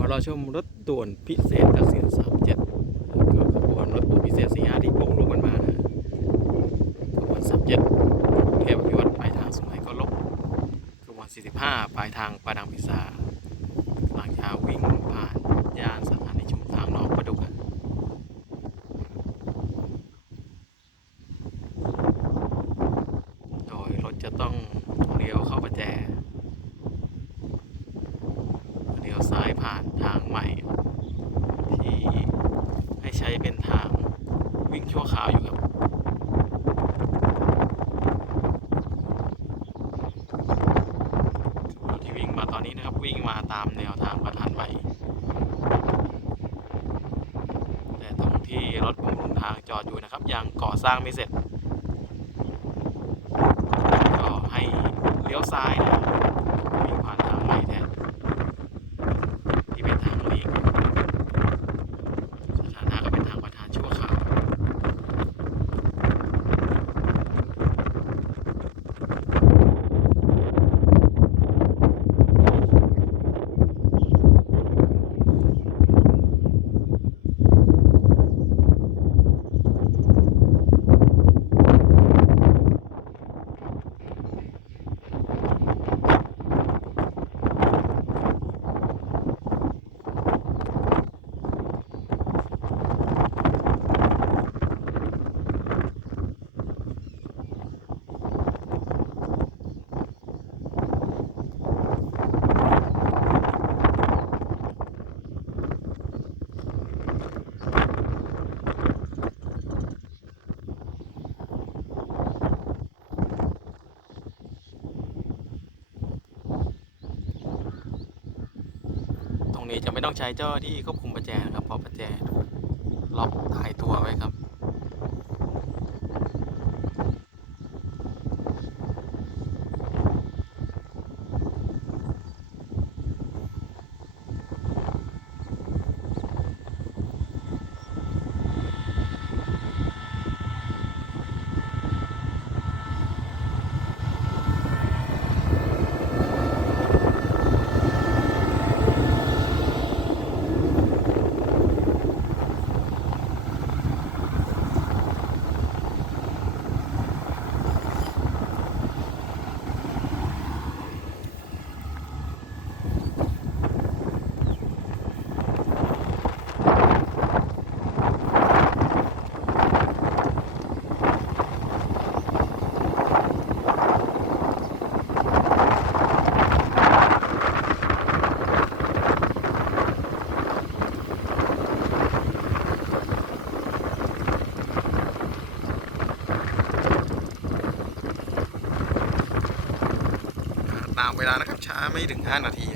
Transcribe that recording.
มารอชมรถด่วนพิเศษตักสิน37ก็ขบวนรถด่วนพิเศษสี่หาที่พวกรวมกันมานะขบวนสามเทพพิวัตรปลายทางสมัยก็ลบขบวนสี่สิบห้าปลายทางประดังพิซาหลังจากวิ่งผ่านย่านสถานีชุมทางหนองประดุกอะโดยรถจะต้องเลี้ยวเข้าประแจ เลี้ยวซ้ายผ่านทางใหม่ ที่ให้ใช้ เป็นทางวิ่งชั่วคราวอยู่ครับ ที่วิ่งมาตอนนี้นะครับวิ่งมาตามแนวทางประธานใหม่แต่ตรงที่รถบำรุงทางจอดอยู่นะครับ ยังก่อสร้างไม่เสร็จ ก็ให้เลี้ยวซ้ายนะครับวิ่งผ่านทางใหม่แทน ที่เป็นทางลีกสถานะก็เป็นทางประธานชั่วคราว ตรง นี้จะไม่ต้องใช้เจ้าที่ควบคุมประแจนะครับเพราะประแจถูกล็อกตายตัวไว้ครับ ตามเวลานะครับช้าไม่ถึง 5 นาที